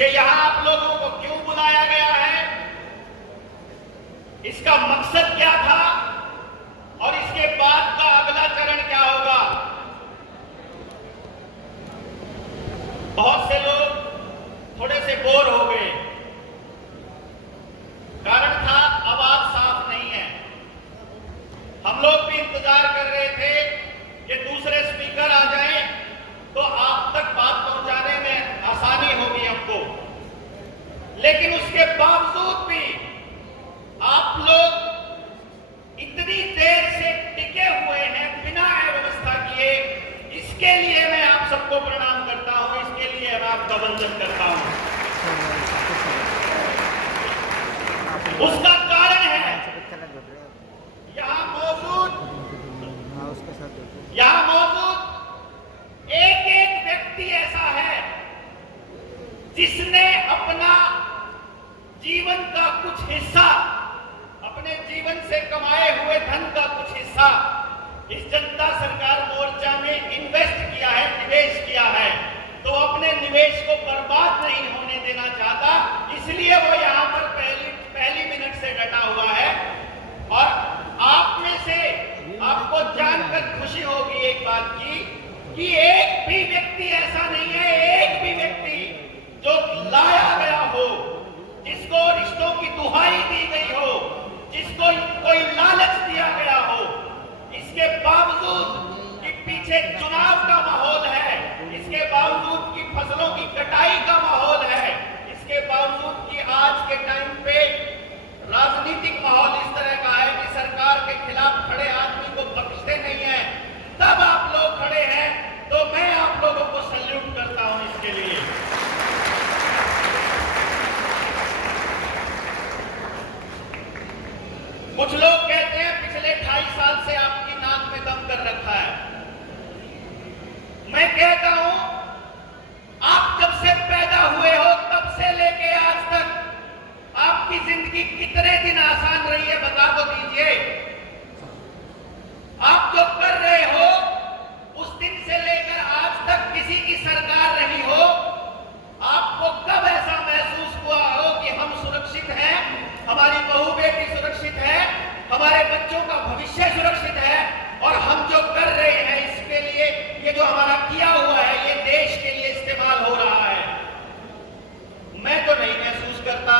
कि यहां आप लोगों को क्यों बुलाया गया है, इसका मकसद क्या था और इसके बाद का अगला चरण क्या होगा। बहुत से लोग थोड़े से बोर हो गए। कारण था आवाज साफ नहीं है। हम लोग भी इंतजार कर रहे थे कि दूसरे स्पीकर आ जाएं तो आप तक बात पहुंचाने में आसानी होगी हमको, लेकिन उसके बावजूद भी आप लोग इतनी देर से टिके हुए हैं बिना व्यवस्था किए। इसके लिए मैं आप सबको प्रणाम करता हूं, इसके लिए मैं आपका वंदन करता हूं। उसका कारण है यहां मौजूद एक एक व्यक्ति ऐसा है जिसने अपना जीवन का कुछ हिस्सा, अपने जीवन से कमाए हुए धन का कुछ हिस्सा इस जनता सरकार मोर्चा में इन्वेस्ट किया है, निवेश किया है। तो अपने निवेश को बर्बाद नहीं होने देना चाहता, इसलिए वो यहां पर पहली मिनट से डटा हुआ है। और आप में से आपको जानकर खुशी होगी एक बात की कि एक भी व्यक्ति ऐसा नहीं है, एक भी व्यक्ति जो लाया गया हो, जिसको रिश्तों की दुहाई दी गई हो, जिसको कोई लालच दिया गया हो, इसके बावजूद कि पीछे चुनाव का माहौल है, इसके बावजूद कि फसलों की कटाई का माहौल है, इसके बावजूद कि आज के टाइम पे राजनीतिक माहौल इस तरह का है कि सरकार के खिलाफ खड़े आदमी को बख्शते नहीं है, तब आप लोग खड़े हैं। तो मैं आप लोगों को सैल्यूट करता हूं इसके लिए। कुछ लोग कहते हैं पिछले 28 साल से आपकी नाक में दम कर रखा है। मैं कहता हूं आप जब से पैदा हुए हो तब से लेके आज तक आपकी जिंदगी कितने दिन आसान रही है बता तो दीजिए। आप जो कर रहे हो उस दिन से लेकर आज तक किसी की सरकार रही हो, आपको कब ऐसा महसूस हुआ हो कि हम सुरक्षित हैं, हमारी बहू बेटी सुरक्षित है, हमारे बच्चों का भविष्य सुरक्षित है और हम जो कर रहे हैं इसके लिए, ये जो हमारा किया हुआ है ये देश के लिए इस्तेमाल हो रहा है। मैं तो नहीं महसूस करता।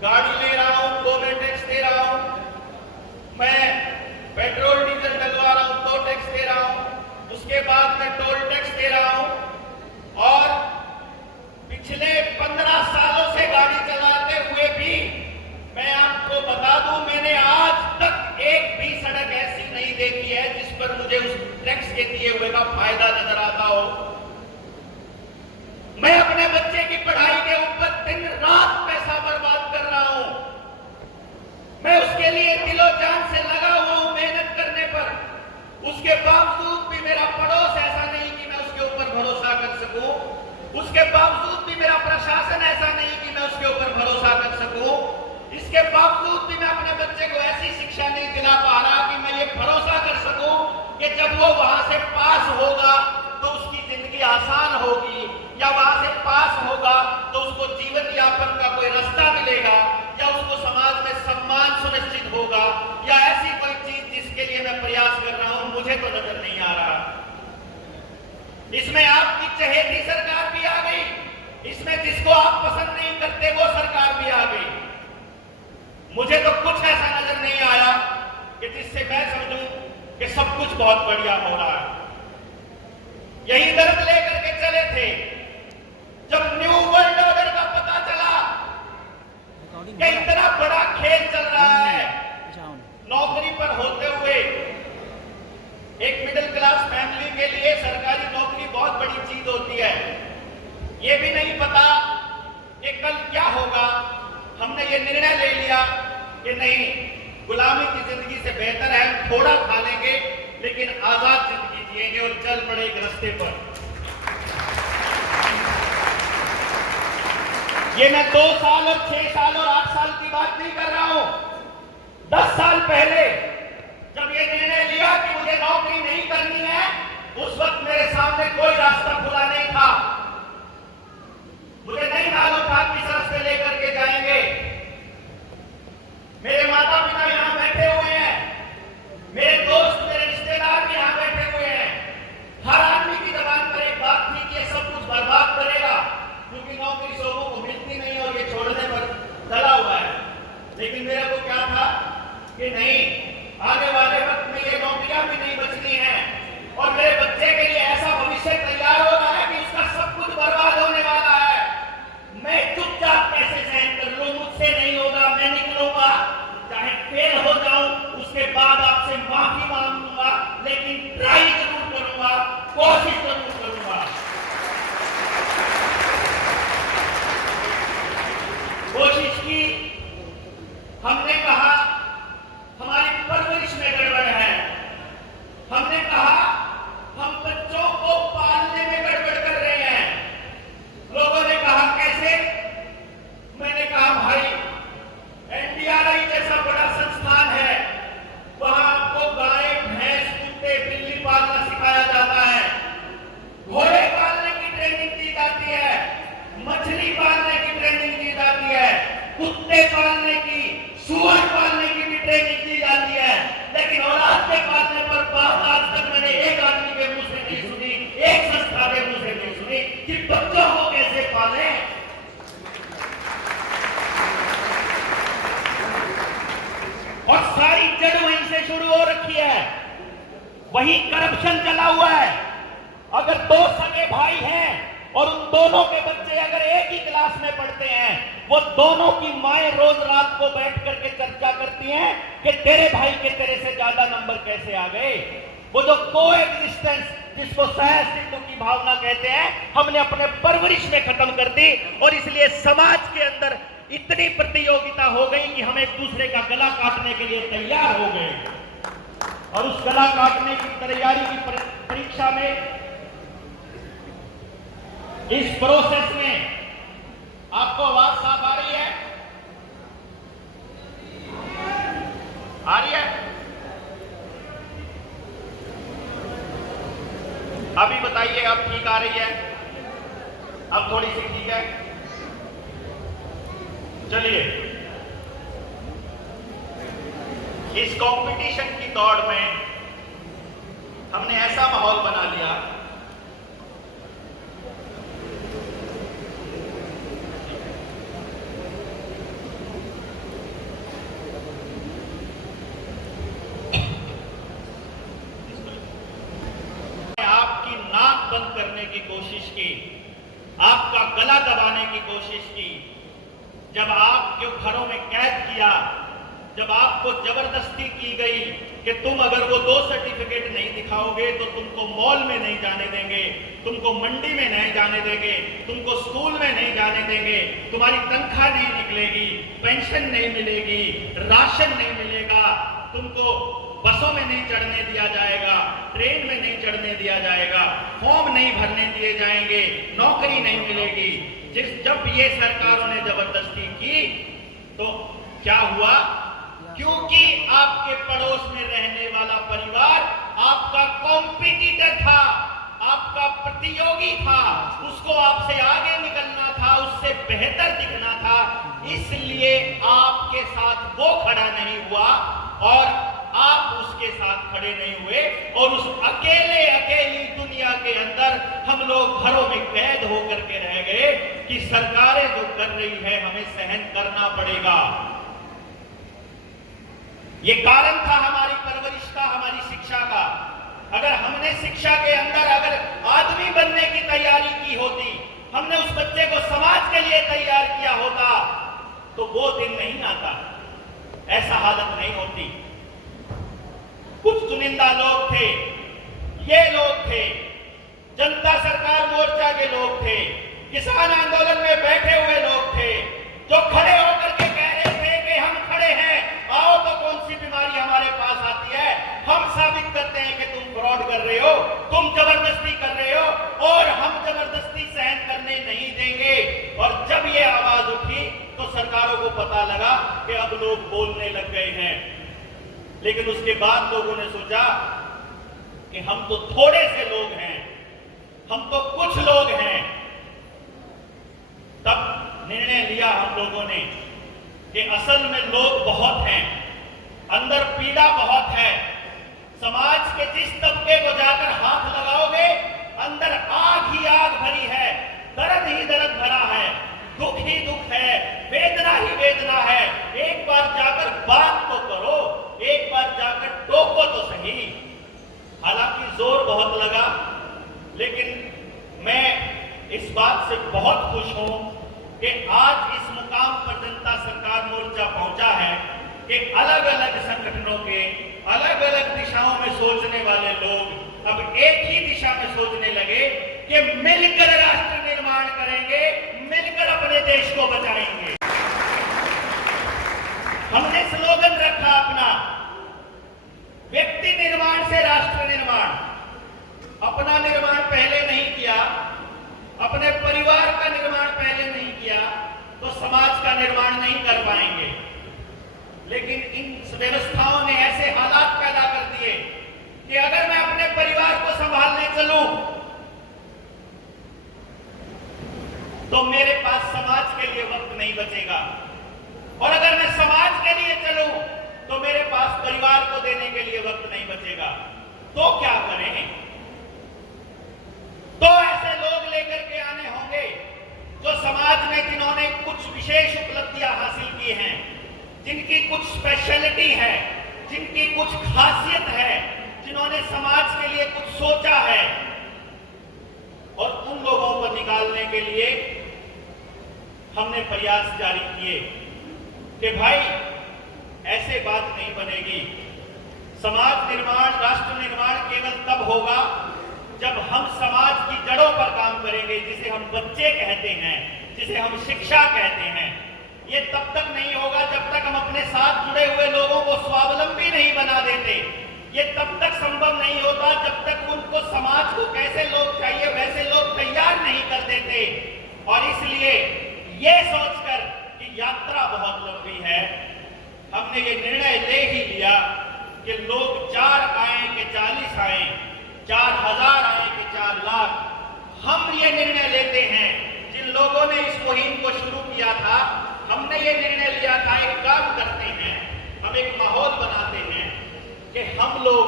गाड़ी ले रहा हूं तो मैं टैक्स दे रहा हूं, मैं पेट्रोल डीजल डलवा रहा हूं तो टैक्स दे रहा हूं, उसके बाद मैं टोल टैक्स दे रहा हूं। और पिछले 15 सालों से गाड़ी चलाते हुए भी मैं आपको बता दूं, मैंने आज तक एक भी सड़क ऐसी नहीं देखी है जिस पर मुझे उस टैक्स के दिए हुए का फायदा नजर आता हो। मैं अपने बच्चे की पढ़ाई के ऊपर दिन रात पैसा बर्बाद कर रहा हूं। मैं उसके लिए दिलो जान से लगा हुआ हूं मेहनत करने पर। उसके बावजूद भी मेरा पड़ोस ऐसा नहीं कि मैं उसके ऊपर भरोसा कर सकूं, उसके बावजूद भी मेरा प्रशासन ऐसा नहीं कि मैं उसके ऊपर भरोसा कर सकूं, इसके बावजूद भी मैं अपने बच्चे को ऐसी शिक्षा नहीं दिला पा रहा कि मैं ये भरोसा कर सकूं कि जब वो वहां से पास होगा तो उसकी जिंदगी आसान होगी, या वहां से पास होगा तो उसको जीवन यापन का कोई रास्ता मिलेगा, या उसको समाज में सम्मान सुनिश्चित होगा, या ऐसी कोई चीज जिसके लिए मैं प्रयास कर रहा हूं, मुझे तो नजर नहीं आ रहा। इसमें आपकी चहेती सरकार भी आ गई, इसमें जिसको आप पसंद नहीं करते वो सरकार भी आ गई। मुझे तो कुछ ऐसा नजर नहीं आया कि जिससे मैं समझूं कि सब कुछ बहुत बढ़िया हो रहा है। यही दर्द लेकर के चले थे जब न्यू वर्ल्ड ऑर्डर का पता चला कि इतना बड़ा खेल चल रहा है। नौकरी पर होते हुए एक मिडिल क्लास फैमिली के लिए सरकारी नौकरी बहुत बड़ी चीज होती है। ये भी नहीं पता कि कल क्या होगा। हमने ये निर्णय ले लिया कि नहीं, गुलामी की जिंदगी से बेहतर है थोड़ा खा लेंगे लेकिन आजाद जिंदगी जिएंगे और चल पड़े एक रास्ते पर। ये मैं 2 साल और 6 साल और 8 साल की बात नहीं कर रहा हूं। 10 साल पहले जब ये निर्णय लिया कि मुझे नौकरी नहीं करनी है, उस वक्त मेरे सामने कोई रास्ता खुला नहीं था। हमने कहा हमारी परवरिश में गड़बड़ है, हमने कहा हम बच्चों को पालने में गड़बड़ कर रहे हैं। लोगों ने कहा कैसे? मैंने कहा भाई एनडीआरआई जैसा बड़ा संस्थान है, वहां आपको गाय भैंस कुत्ते बिल्ली पालना सिखाया जाता है, घोड़े पालने की ट्रेनिंग दी जाती है, मछली पालने की ट्रेनिंग दी जाती है, कुत्ते पालने की, सुअर पालने की भी ट्रेनिंग दी जाती है। लेकिन औलाद के पालने पर बात आज तक मैंने एक आदमी के मुंह से नहीं सुनी, एक संस्था के मुंह से नहीं सुनी कि बच्चों को कैसे पालें। और सारी जड़ वहीं से शुरू हो रखी है, वही करप्शन चला हुआ है। अगर दो सगे भाई हैं और उन दोनों के बच्चे अगर एक ही क्लास में पढ़ते हैं, वो दोनों की माएं रोज रात को बैठ करके चर्चा करती हैं कि तेरे भाई के तेरे से ज्यादा नंबर कैसे आ गए। वो जो कोएग्जिस्टेंस, जिसको सहअस्तित्व की भावना कहते हैं, हमने अपने परवरिश में खत्म कर दी। और इसलिए समाज के अंदर इतनी प्रतियोगिता हो गई कि हम एक दूसरे का गला काटने के लिए तैयार हो गए। और उस गला काटने की तैयारी की परीक्षा में, इस प्रोसेस में आपको आवाज साफ आ रही है? आ रही है? अभी बताइए, अब ठीक आ रही है? अब थोड़ी सी ठीक है? चलिए, इस कंपटीशन की दौड़ में हमने ऐसा माहौल बना लिया बंद करने की कोशिश की, आपका गला दबाने की कोशिश की। जब आपके घरों में कैद किया, जब आपको जबरदस्ती की गई कि तुम अगर वो 2 सर्टिफिकेट नहीं दिखाओगे तो तुमको मॉल में नहीं जाने देंगे, तुमको मंडी में नहीं जाने देंगे, तुमको स्कूल में नहीं जाने देंगे, तुम्हारी तनख्वाह नहीं निकलेगी, पेंशन नहीं मिलेगी, राशन नहीं मिलेगा, तुमको बसों में नहीं चढ़ने दिया जाएगा, ट्रेन में नहीं चढ़ने दिया जाएगा, फॉर्म नहीं भरने दिए जाएंगे, नौकरी नहीं मिलेगी। जब ये सरकारों ने जबरदस्ती की तो क्या हुआ? क्योंकि आपके पड़ोस में रहने वाला परिवार आपका कॉम्पिटिटर था, आपका प्रतियोगी था, उसको आपसे आगे निकलना था, उससे बेहतर दिखना था, इसलिए आपके साथ वो खड़ा नहीं हुआ और आप उसके साथ खड़े नहीं हुए। और उस अकेली दुनिया के अंदर हम लोग घरों में कैद होकर के रह गए कि सरकारें जो कर रही है हमें सहन करना पड़ेगा। ये कारण था हमारी परवरिश का, हमारी शिक्षा का। अगर हमने शिक्षा के अंदर अगर आदमी बनने की तैयारी की होती, हमने उस बच्चे को समाज के लिए तैयार किया होता, तो वो दिन नहीं आता, ऐसा हालत नहीं होती। कुछ चुनिंदा लोग थे, ये लोग थे, जनता सरकार मोर्चा के लोग थे, किसान आंदोलन में बैठे हुए लोग थे, जो खड़े होकर के कह रहे थे कि हम खड़े हैं, आओ तो कौन सी बीमारी हमारे पास आती है, हम साबित करते हैं कि तुम फ्रॉड कर रहे हो, तुम जबरदस्ती कर रहे हो और हम जबरदस्ती सहन करने नहीं देंगे। और जब ये आवाज उठी तो सरकारों को पता लगा कि अब लोग बोलने लग गए हैं। लेकिन उसके बाद लोगों ने सोचा कि हम तो थोड़े से लोग हैं, हम तो कुछ लोग हैं। तब निर्णय लिया हम लोगों ने कि असल में लोग बहुत हैं, अंदर पीड़ा बहुत है। समाज के जिस तबके को जाकर हाथ लगाओगे, अंदर आग ही आग भरी है, दर्द ही दर्द भरा है, दुख ही दुख है, वेदना ही वेदना है। एक बार जाकर बात तो करो, एक बार जाकर टोको तो सही। हालांकि जोर बहुत लगा, लेकिन मैं इस बात से बहुत खुश हूं कि आज इस मुकाम पर जनता सरकार मोर्चा पहुंचा है कि अलग अलग संगठनों के अलग अलग दिशाओं में सोचने वाले लोग अब एक ही दिशा में सोचने लगे कि मिलकर राष्ट्र निर्माण करेंगे, मिलकर अपने देश को बचाएंगे। हमने समाज का निर्माण नहीं कर पाएंगे। लेकिन इन व्यवस्थाओं ने ऐसे हालात पैदा कर दिए कि अगर मैं अपने परिवार को संभालने चलूं तो मेरे पास समाज के लिए वक्त नहीं बचेगा, और अगर मैं समाज के लिए चलूं तो मेरे पास परिवार को देने के लिए वक्त नहीं बचेगा। तो क्या करें? तो ऐसे लोग लेकर के आने होंगे जो समाज में जिन्होंने कुछ विशेष उपलब्धियां हासिल की हैं, जिनकी कुछ स्पेशलिटी है, जिनकी कुछ खासियत है, जिन्होंने समाज के लिए कुछ सोचा है, और उन लोगों को निकालने के लिए हमने प्रयास जारी किए कि भाई ऐसे बात नहीं बनेगी। समाज निर्माण, राष्ट्र निर्माण केवल तब होगा जब हम समाज की जड़ों पर काम करेंगे, जिसे हम बच्चे कहते हैं, जिसे हम शिक्षा कहते हैं। ये तब तक नहीं होगा जब तक हम अपने साथ जुड़े हुए लोगों को स्वावलंबी नहीं बना देते। ये तब तक संभव नहीं होता जब तक उनको समाज को कैसे लोग चाहिए वैसे लोग तैयार नहीं कर देते। और इसलिए ये सोचकर कि यात्रा बहुत लंबी है, हमने ये निर्णय ले ही लिया कि लोग 4 आए कि 40 आए, 4000 आए कि 4 लाख, हम ये निर्णय लेते हैं। जिन लोगों ने इस मुहिम को शुरू किया था, हमने ये निर्णय लिया था, एक काम करते हैं, हम एक माहौल बनाते हैं कि हम लोग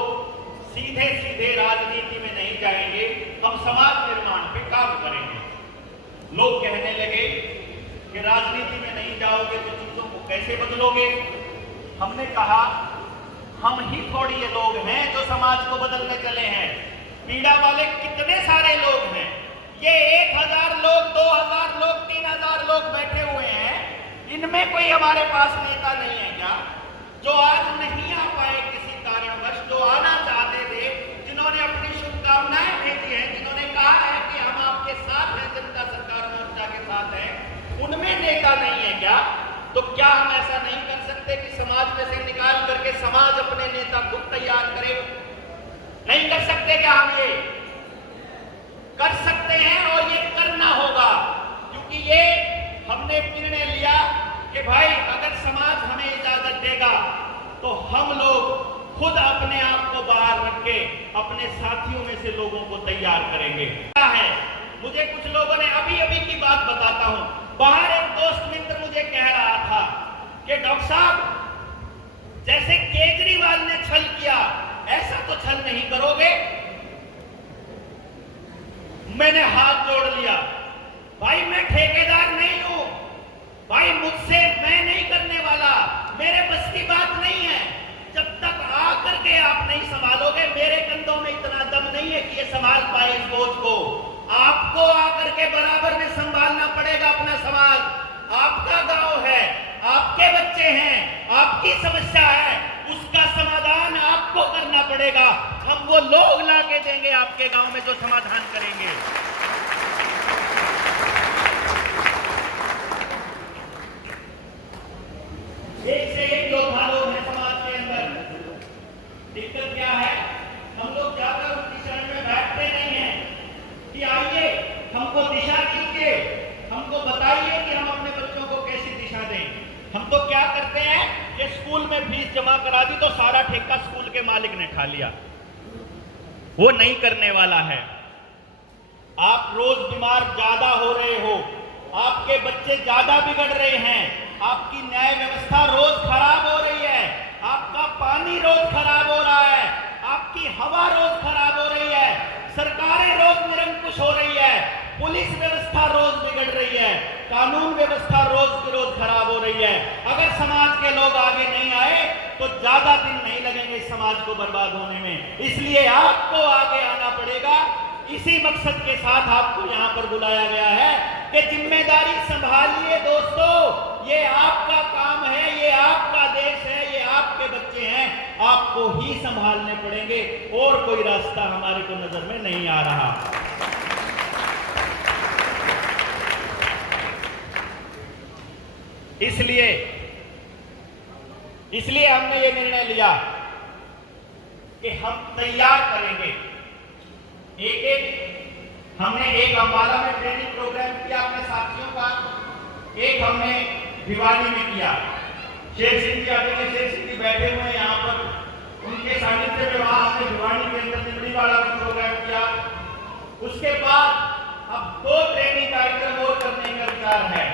सीधे सीधे राजनीति में नहीं जाएंगे, हम समाज निर्माण पे काम करेंगे। लोग कहने लगे कि राजनीति में नहीं जाओगे तो चीजों को कैसे बदलोगे? हमने कहा हम ही थोड़ी ये लोग हैं जो समाज को बदलने चले हैं। पीड़ा वाले कितने सारे लोग हैं। ये 1000 लोग, 2000 लोग, 3000 लोग बैठे हुए हैं, इनमें कोई हमारे पास नेता नहीं है क्या जो आज नहीं आ पाए किसी कारणवश, जो आना चाहते थे, जिन्होंने अपनी शुभकामनाएं भेजी हैं, जिन्होंने कहा है कि हम आपके साथ हैं, जनता सरकार मोर्चा के साथ हैं, उनमें नेता नहीं है क्या? तो क्या हम ऐसा नहीं कर सकते कि समाज में से निकाल करके समाज अपने नेता खुद तैयार करे? नहीं कर सकते क्या? हम ये कर सकते हैं और ये करना होगा, क्योंकि ये हमने निर्णय लिया कि भाई अगर समाज हमें इजाजत देगा तो हम लोग खुद अपने आप को बाहर रख के अपने साथियों में से लोगों को तैयार करेंगे। क्या है, मुझे कुछ लोगों ने अभी की बात बताता हूं, बाहर एक दोस्त मित्र मुझे कह रहा था कि डॉक्टर साहब जैसे केजरीवाल ने छल किया ऐसा तो छल नहीं करोगे? मैंने हाथ जोड़ लिया, भाई मैं ठेकेदार नहीं हूं, भाई मुझसे मैं नहीं करने वाला, मेरे बस की बात नहीं है। जब तक आकर के आप नहीं संभालोगे, मेरे कंधों में इतना दम नहीं है कि ये संभाल पाए इस बोझ को। आपको आकर के बराबर में संभालना पड़ेगा अपना समाज। आपका गांव है, आपके बच्चे हैं, आपकी समस्या है, उसका समाधान आपको करना पड़ेगा। हम वो लोग ला के देंगे आपके गांव में जो समाधान करेंगे। एक से एक योद्धा लोग हैं समाज के अंदर। दिक्कत क्या है, हम लोग जाकर उनकी शरण में बैठते नहीं हैं कि आइए हमको दिशा दीजिए, हमको बताइए कि हम अपने बच्चों को कैसी दिशा दें। हम तो क्या करते हैं कि स्कूल में फीस जमा करा दी तो सारा ठेका स्कूल के मालिक ने खा लिया। वो नहीं करने वाला है। आप रोज बीमार ज्यादा हो रहे हो, आपके बच्चे ज्यादा बिगड़ रहे हैं, आपकी न्याय व्यवस्था रोज खराब हो रही है, आपका पानी रोज खराब हो रहा है, आपकी हवा रोज खराब हो रही है, सरकारें रोज निरंकुश हो रही है, पुलिस व्यवस्था रोज बिगड़ रही है, कानून व्यवस्था रोज की रोज खराब हो रही है। अगर समाज के लोग आगे नहीं आए तो ज्यादा दिन नहीं लगेंगे समाज को बर्बाद होने में। इसलिए आपको आगे आना पड़ेगा। इसी मकसद के साथ आपको यहां पर बुलाया गया है कि जिम्मेदारी संभालिए दोस्तों, ये आपका काम है, ये आपका देश है, ये आपके बच्चे हैं, आपको ही संभालने पड़ेंगे और कोई रास्ता हमारे को नजर में नहीं आ रहा। इसलिए हमने ये निर्णय लिया कि हम तैयार करेंगे। हमने एक अंबाला में ट्रेनिंग प्रोग्राम किया अपने साथियों का, एक हमने भिवानी में किया, शेर सिंह जी आगे शेर सिंह जी बैठे हुए हैं यहाँ पर, उनके सानिध्य में वहां हमने भिवानी के अंदर तिमड़ी वाला प्रोग्राम किया। उसके बाद अब 2 ट्रेनिंग कार्यक्रम और करने का विचार है,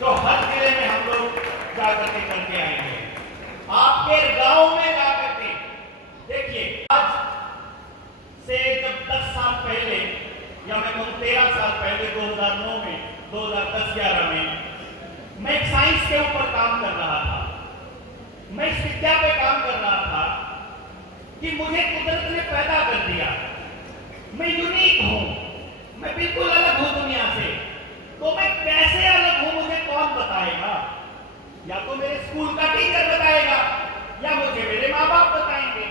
तो हर जिले में हम लोग जाकर के करके आएंगे, आपके गांव में जाकर के। देखिए आज से जब 10 साल पहले या मैं कहूँ 13 साल पहले 2009 में 2010-11 में मैं एक साइंस के ऊपर काम कर रहा था, मैं इस विद्या पे काम कर रहा था कि मुझे कुदरत ने पैदा कर दिया, मैं यूनिक हूं, मैं बिल्कुल अलग हूं दुनिया से, तो मैं कैसे अलग हूं मुझे कौन बताएगा? या तो मेरे स्कूल का टीचर बताएगा या मुझे मेरे माँ बाप बताएंगे।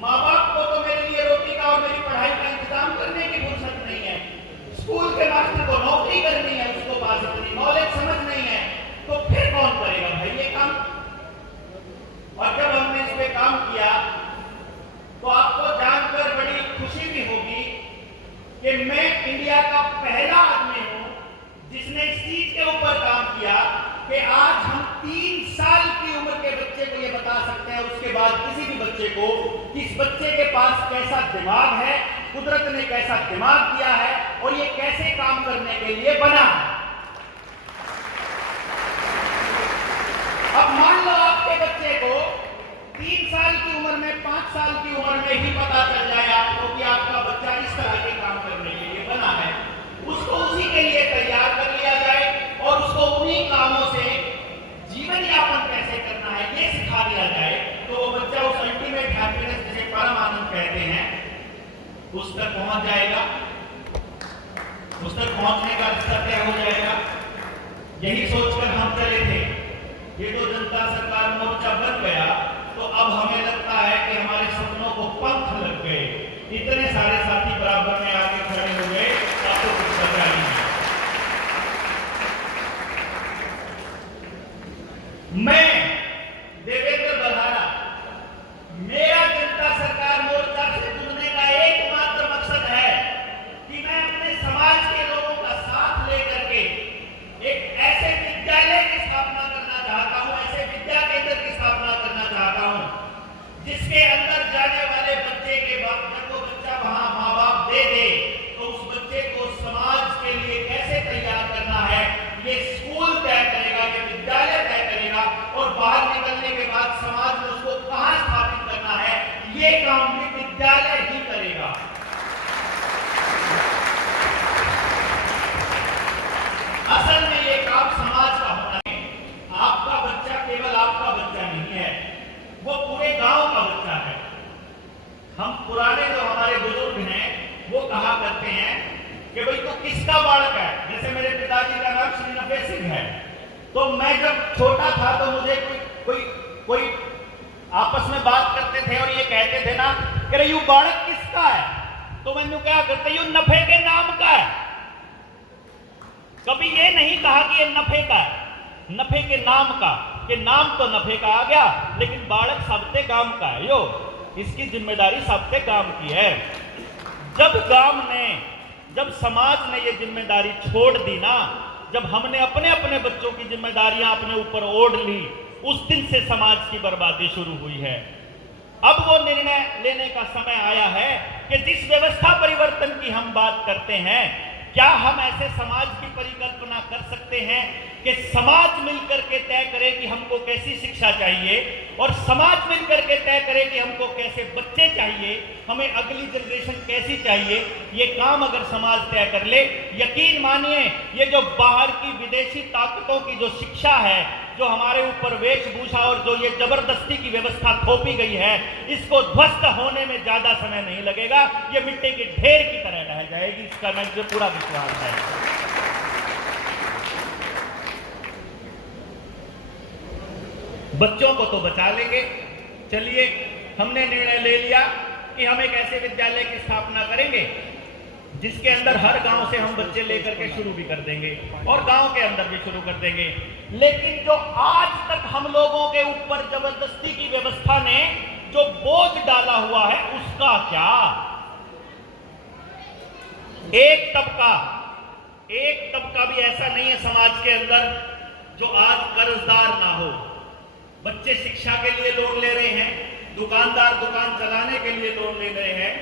माँ बाप को तो मेरे लिए रोटी का और मेरी पढ़ाई का इंतजाम करने की फुर्सत नहीं है, स्कूल के मास्टर को नौकरी करनी है, उसको पास इतनी नॉलेज समझ नहीं है, तो फिर कौन करेगा भाई ये काम? और जब हमने इस पे काम किया तो आपको जानकर बड़ी खुशी भी होगी कि मैं इंडिया का पहला आदमी हूं जिसने इस चीज के ऊपर काम किया कि आज हम 3 साल की उम्र के बच्चे को ये बता सकते हैं, उसके बाद किसी भी बच्चे को, कि इस बच्चे के पास कैसा दिमाग है, कुदरत ने कैसा दिमाग दिया है और ये कैसे काम करने के लिए बना है। अब मान लो आपके बच्चे को 3 साल की उम्र में, 5 साल की उम्र में ही पता चल जाए आपको कि आपका बच्चा इस तरह के काम करने के लिए बना है, उसको उसी के लिए तैयार कर लिया जाए और उसको उन्हीं कामों से जीवन यापन कैसे करना है ये सिखा दिया जाए, तो वो बच्चा उस अल्टीमेट हैप्पीनेस जिसे परम आनंद कहते हैं उस तक पहुंच जाएगा, उस तक पहुंचने का रास्ता तय हो जाएगा। यही सोचकर हम चले थे, ये तो जनता सरकार मोर्चा बन गया तो अब हमें लगता है कि हमारे सपनों को पंख लग गए, इतने सारे साथी बराबर में आके खड़े हो गए, अब तो कुछ बचा नहीं। मैं देवेंद्र बल्हारा, मेरा जनता सरकार मोर्चा से जुड़ने का एकमात्र मकसद है कि मैं अपने समाज के लोगों का साथ लेकर के एक ऐसे विद्यालय की स्थापना करना चाहता हूं, ऐसे विद्या केंद्र की स्थापना करना चाहता हूं जिसके अंदर जाने वाले बच्चे के बाद जब वो बच्चा वहां माँ बाप दे दे तो उस बच्चे को समाज के लिए कैसे तैयार करना है ये स्कूल तय करेगा, ये विद्यालय तय करेगा, और बाहर निकलने के बाद समाज में उसको कहां स्थापित करना है ये काम भी विद्यालय ही करेगा। असल में ये काम समाज का होना है। आपका बच्चा केवल आपका बच्चा नहीं है, वो पूरे गांव का बच्चा है। हम पुराने जो हमारे बुजुर्ग हैं वो कहा करते हैं कि भाई तो किसका बालक है, जैसे मेरे पिताजी का नाम श्री नफे सिंह है, तो मैं जब छोटा था तो मुझे कोई आपस में बात करते थे और ये कहते थे ना कि यू बालक किसका है, तो मैंने क्या करते यू नफे के नाम का है। कभी ये नहीं कहा कि ये नफे का है, नफे के नाम का, कि नाम तो नफे का आ गया लेकिन बालक सबते गांव का है, यो इसकी जिम्मेदारी सबते गांव की है। जब समाज ने ये जिम्मेदारी छोड़ दी ना, जब हमने अपने अपने बच्चों की जिम्मेदारियां अपने ऊपर ओढ़ ली, उस दिन से समाज की बर्बादी शुरू हुई है। अब वो निर्णय लेने का समय आया है कि जिस व्यवस्था परिवर्तन की हम बात करते हैं, क्या हम ऐसे समाज की परिकल्पना कर सकते हैं कि समाज मिलकर के तय करे कि हमको कैसी शिक्षा चाहिए और समाज मिलकर के तय करे कि हमको कैसे बच्चे चाहिए, हमें अगली जनरेशन कैसी चाहिए। ये काम अगर समाज तय कर ले, यकीन मानिए ये जो बाहर की विदेशी ताकतों की जो शिक्षा है, जो हमारे ऊपर वेशभूषा और जो ये जबरदस्ती की व्यवस्था थोपी गई है, इसको ध्वस्त होने में ज्यादा समय नहीं लगेगा। ये मिट्टी के ढेर की तरह रह जाएगी, इसका मुझे पूरा विश्वास है। बच्चों को तो बचा लेंगे, चलिए हमने निर्णय ले लिया कि हम एक ऐसे विद्यालय की स्थापना करेंगे जिसके अंदर हर गांव से हम बच्चे लेकर के शुरू भी कर देंगे और गांव के अंदर भी शुरू कर देंगे। लेकिन जो आज तक हम लोगों के ऊपर जबरदस्ती की व्यवस्था ने जो बोझ डाला हुआ है उसका क्या? एक तबका एक तबका भी ऐसा नहीं है समाज के अंदर जो आज कर्जदार ना हो। बच्चे शिक्षा के लिए लोन ले रहे हैं, दुकानदार दुकान चलाने के लिए लोन ले रहे हैं,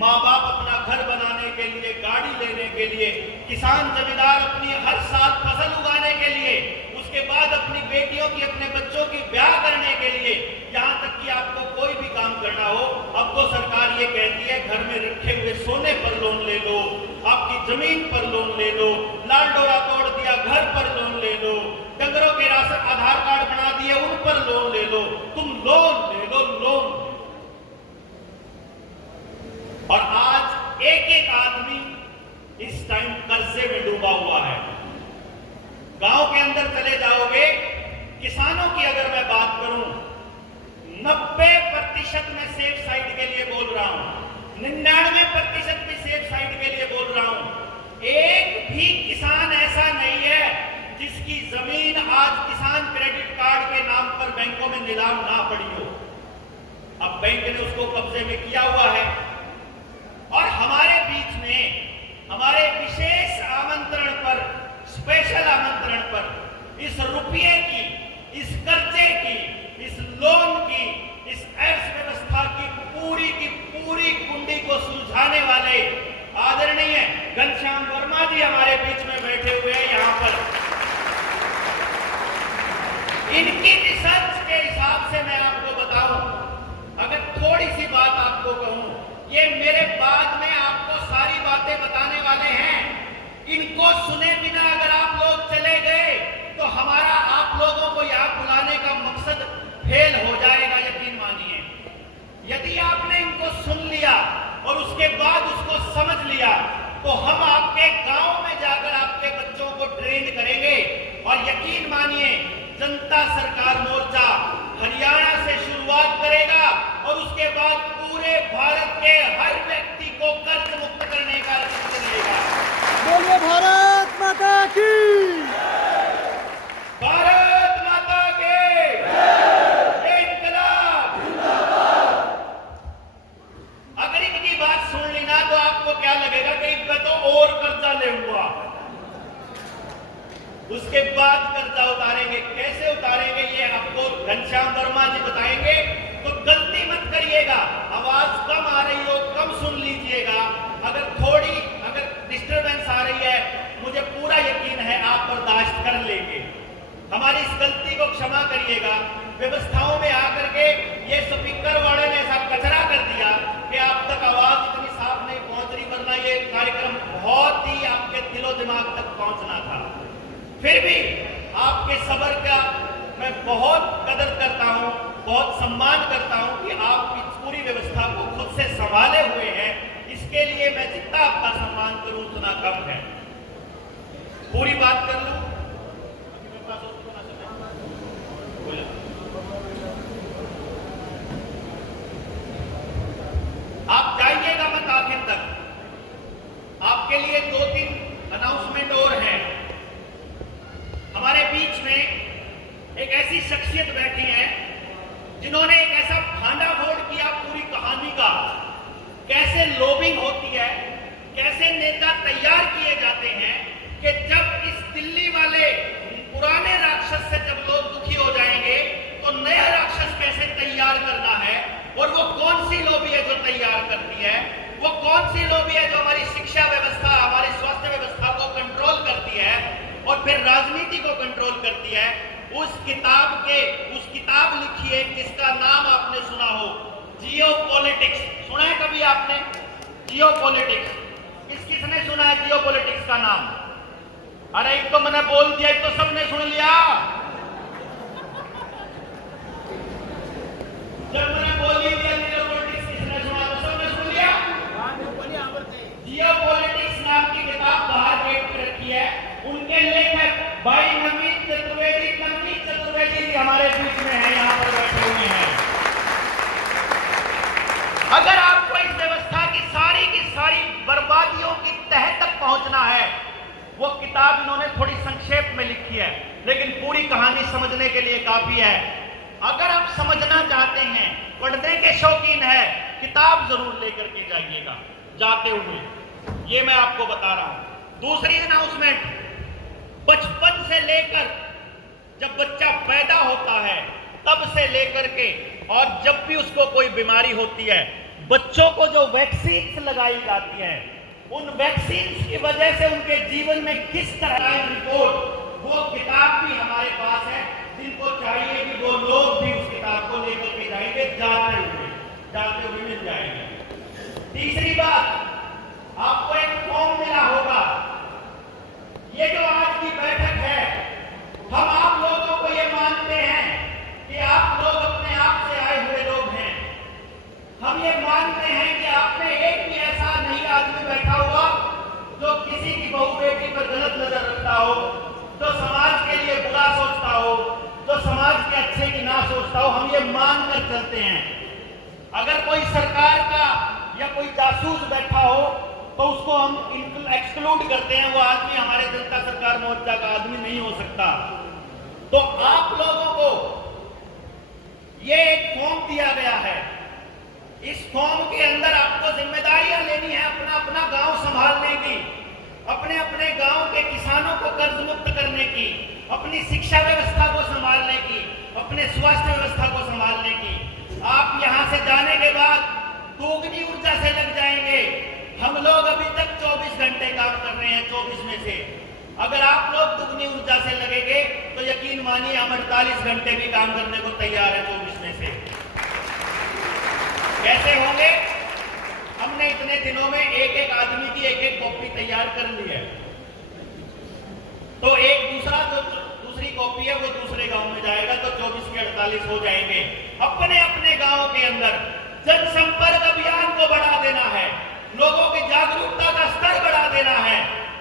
माँ बाप अपना घर बनाने के लिए, गाड़ी लेने के लिए, किसान जमींदार अपनी हर साल फसल उगाने के लिए, उसके बाद अपनी बेटियों की, अपने बच्चों की ब्याह करने के लिए, यहाँ तक कि आपको कोई भी काम करना हो, अब तो सरकार ये कहती है घर में रखे हुए सोने पर लोन ले लो, आपकी जमीन पर लोन ले लो, लाल डोरा तोड़ दिया घर पर लोन ले लो, डंगरों के राशन आधार कार्ड बना दिए उन पर लोन ले लो, तुम लोन ले लो, लोन। और आज एक एक आदमी इस टाइम कर्जे में डूबा हुआ है। गांव के अंदर चले जाओगे, किसानों की अगर मैं बात करूं, 90% में सेफ साइड के लिए बोल रहा हूं, 99% भी सेफ साइड के लिए बोल रहा हूं। एक भी किसान ऐसा नहीं है जिसकी जमीन आज किसान क्रेडिट कार्ड के नाम पर बैंकों में नीलाम ना पड़ी हो। अब बैंक ने उसको कब्जे में किया हुआ है। और हमारे बीच में हमारे विशेष आमंत्रण पर, स्पेशल आमंत्रण पर इस रुपये की, इस कर्जे की, इस लोन की, इस अर्थव्यवस्था की पूरी कुंडी को सुलझाने वाले आदरणीय घनश्याम वर्मा जी हमारे बीच में बैठे हुए हैं। यहाँ पर इनकी रिसर्च के हिसाब से मैं आपको बताऊं, अगर थोड़ी सी बात आपको कहूं, ये मेरे बाद में आपको सारी बातें बताने वाले हैं। इनको सुने बिना अगर आप लोग चले गए तो हमारा आप लोगों को यहाँ बुलाने का मकसद फेल हो जाएगा, यकीन मानिए। यदि आपने इनको सुन लिया और उसके बाद उसको समझ लिया तो हम आपके गांव में जाकर आपके बच्चों को ट्रेन करेंगे। और यकीन मानिए, जनता सरकार मोर्चा हरियाणा से शुरुआत करेगा और उसके बाद पूरे भारत के हर व्यक्ति को कर्ज मुक्त करने का लक्ष्य मिलेगा। बोलिए भारत माता की, भारत माता के इनकलाब। अगर इनकी बात सुन ली ना तो आपको क्या लगेगा कि इनका तो और कर्जा ले हुआ, उसके बाद कर्जा उतारेंगे। कैसे उतारेंगे ये आपको घनश्याम वर्मा जी बताएंगे। तो गलती मत करिएगा, आवाज कम आ रही हो कम सुन लीजिएगा। अगर डिस्टरबेंस आ रही है, मुझे पूरा यकीन है आप बर्दाश्त कर लेंगे। हमारी इस गलती को क्षमा करिएगा। व्यवस्थाओं में आकर के ये स्पीकर वाले ने ऐसा कचरा कर दिया कि आप तक आवाज इतनी साफ नहीं पहुंच रही, वरना ये कार्यक्रम बहुत ही आपके दिलो दिमाग तक पहुंचना था। फिर भी आपके सब्र का मैं बहुत कदर करता हूं, बहुत सम्मान करता हूं कि आप इस पूरी व्यवस्था को खुद से संभाले हुए हैं। इसके लिए मैं जितना आपका सम्मान करूं उतना कम है। पूरी बात कर लूं, आप जाइएगा मत आखिर तक। आपके लिए 2-3 अनाउंसमेंट और हैं। हमारे बीच में एक ऐसी शख्सियत बैठी है जिन्होंने एक ऐसा भांडाफोड़ किया पूरी कहानी का, कैसे लॉबिंग होती है, कैसे नेता तैयार किए जाते हैं कि जब इस दिल्ली वाले पुराने राक्षस से जब लोग दुखी हो जाएंगे तो नया राक्षस कैसे तैयार करना है। और वो कौन सी लॉबी है जो तैयार करती है, वो कौन सी लॉबी है जो हमारी शिक्षा व्यवस्था, हमारी स्वास्थ्य व्यवस्था को कंट्रोल करती है और फिर राजनीति को कंट्रोल करती है। उस किताब लिखी है जिसका नाम आपने सुना हो, जियोपॉलिटिक्स। सुना है कभी आपने जियोपॉलिटिक्स? किसने सुना है जियोपॉलिटिक्स का नाम? अरे एक तो मैंने बोल दिया, एक तो सबने सुन लिया। जब मैंने बोल ही दिया जियोपॉलिटिक्स किसने सुना तो सबने सुन लिया। जियोपॉलिटिक्स नाम की किताब बाहर गेट पर रखी है। उनके लेखक भाई नवनीत चतुर्वेदी जी हमारे बीच में है, यहाँ पर बैठे हुए हैं। अगर आपको इस व्यवस्था की सारी बर्बादियों की तह तक पहुंचना है, वो किताब इन्होंने थोड़ी संक्षेप में लिखी है, लेकिन पूरी कहानी समझने के लिए काफी है। अगर आप समझना चाहते हैं, पढ़ने के शौकीन है, किताब जरूर लेकर के जाइएगा जाते हुए। ये मैं आपको बता रहा हूं। दूसरी अनाउंसमेंट, बचपन से लेकर जब बच्चा पैदा होता है तब से लेकर के और जब भी उसको कोई बीमारी होती है, बच्चों को जो वैक्सीन लगाई जाती है, उन वैक्सीन की वजह से उनके जीवन में किस तरह की रिपोर्ट, वो किताब भी हमारे पास है। जिनको चाहिए कि वो लोग भी उस किताब को लेकर के जाएंगे, जाते हुए मिल जाएंगे। तीसरी बात, आपको एक फॉर्म मिला होगा। ये जो आज की बैठक है, हम आप लोगों को ये मानते हैं कि आप लोग अपने आप से आए हुए लोग हैं। हम ये मानते हैं कि आप में एक भी ऐसा नहीं आदमी बैठा हुआ जो किसी की बहू बेटी पर गलत नजर रखता हो, जो समाज के लिए बुरा सोचता हो, जो समाज के अच्छे की ना सोचता हो। हम ये मान कर चलते हैं। अगर कोई सरकार का या कोई जासूस बैठा हो तो उसको हम एक्सक्लूड करते हैं, वो आदमी हमारे जनता सरकार मोर्चा का आदमी नहीं हो सकता। तो आप लोगों को ये एक फॉर्म दिया गया है। इस फॉर्म के अंदर आपको जिम्मेदारियां लेनी है अपना अपना गांव संभालने की, अपने अपने गांव के किसानों को कर्ज मुक्त करने की, अपनी शिक्षा व्यवस्था को संभालने की, अपने स्वास्थ्य व्यवस्था को संभालने की। आप यहां से जाने के बाद दोगुनी ऊर्जा से लग जाएंगे। हम लोग अभी तक 24 घंटे काम कर रहे हैं 24 में से। अगर आप लोग दुगनी ऊर्जा से लगेंगे तो यकीन मानिए हम 48 घंटे भी काम करने को तैयार है 24 में से। कैसे होंगे? हमने इतने दिनों में एक एक आदमी की एक एक कॉपी तैयार कर ली है। तो एक दूसरी कॉपी है वो दूसरे गांव में जाएगा तो 24 के 48 हो जाएंगे। अपने अपने गांव के अंदर जनसंपर्क अभियान को बढ़ा देना है, लोगों की जागरूकता का स्तर बढ़ा देना है,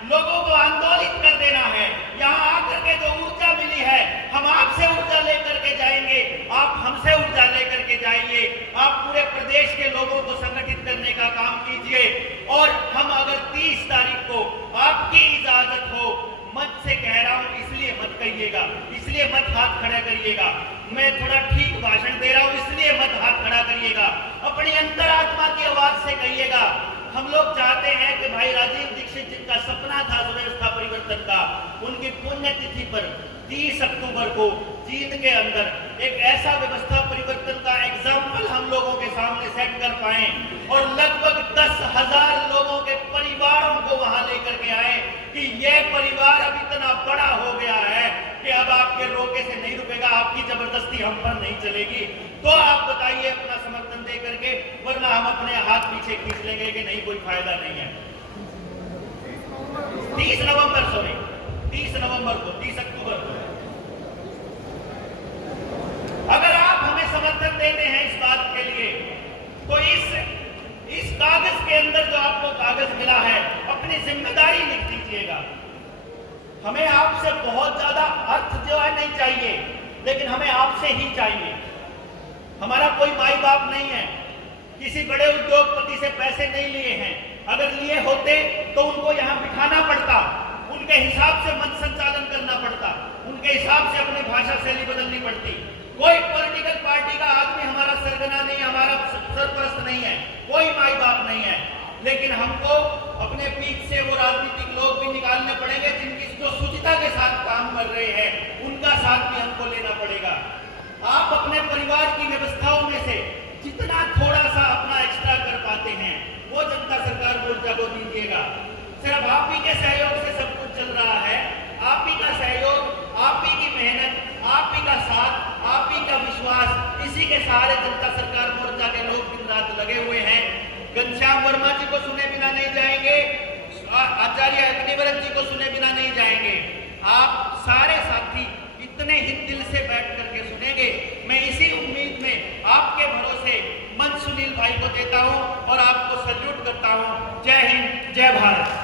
लोगों को आंदोलित कर देना है। यहाँ आकर के जो ऊर्जा मिली है, हम आपसे ऊर्जा लेकर के जाएंगे, आप हमसे ऊर्जा लेकर के जाइए। आप पूरे प्रदेश के लोगों को संगठित करने का काम कीजिए। और हम अगर 30 तारीख को आपकी इजाजत हो, मत से कह रहा हूं इसलिए मत कहिएगा, इसलिए मत हाथ खड़ा करिएगा। मैं थोड़ा ठीक भाषण दे रहा हूं इसलिए मत हाथ खड़ा करिएगा। अपनी अंतरात्मा की आवाज से कहिएगा। हम लोग चाहते हैं कि भाई राजीव दीक्षित जिनका सपना था व्यवस्था परिवर्तन का, उनकी पुण्यतिथि पर 30 अक्टूबर को जींद के अंदर एक ऐसा व्यवस्था परिवर्तन का एग्जाम्पल हम लोगों के सामने सेट कर पाए और लगभग 10,000 लोगों के परिवारों को वहां लेकर के आए कि यह परिवार अब इतना बड़ा हो गया है कि अब आपके रोके से नहीं रुकेगा, आपकी जबरदस्ती हम पर नहीं चलेगी। तो आप बताइए अपना समर्थन दे करके, वरना हम अपने हाथ पीछे खींच लेंगे कि नहीं कोई फायदा नहीं है। 30 अक्टूबर को अगर आप हमें समर्थन देते हैं इस बात के लिए, तो इस कागज के अंदर जो आपको कागज मिला है, अपनी जिम्मेदारी लिख दीजिएगा। हमें आपसे बहुत ज्यादा अर्थ जो है नहीं चाहिए, लेकिन हमें आपसे ही चाहिए। हमारा कोई माई बाप नहीं है, किसी बड़े उद्योगपति से पैसे नहीं लिए हैं। अगर लिए होते तो उनको यहाँ बिठाना पड़ता, उनके हिसाब से मत संचालन करना पड़ता, उनके हिसाब से अपनी भाषा शैली बदलनी पड़ती। कोई पॉलिटिकल पार्टी का आदमी हमारा सरगना नहीं, हमारा सरपरस्त नहीं है, कोई माई बाप नहीं है। लेकिन हमको अपने पीठ से वो राजनीतिक लोग भी निकालने पड़ेंगे जिनकी जो शुचिता के साथ काम कर रहे हैं, उनका साथ भी हमको लेना पड़ेगा। आप अपने परिवार की व्यवस्थाओं में से जितना थोड़ा सा अपना एक्स्ट्रा कर पाते हैं वो जनता सरकार मोर्चा को दीजिएगा। सिर्फ आप ही के सहयोग से सब कुछ चल रहा है। आप ही का सहयोग, आप ही की मेहनत, आप ही का साथ, आप ही का विश्वास, इसी के सहारे जनता सरकार मोर्चा के लोग दिन रात लगे हुए हैं। घनश्याम वर्मा जी को सुने बिना नहीं जाएंगे, आचार्य अग्निवरत जी को सुने बिना नहीं जाएंगे। आप सारे साथी इतने ही दिल से बैठ करके सुनेंगे। मैं इसी उम्मीद में आपके भरोसे मन सुनील भाई को देता हूं और आपको सल्यूट करता हूं। जय हिंद, जय भारत।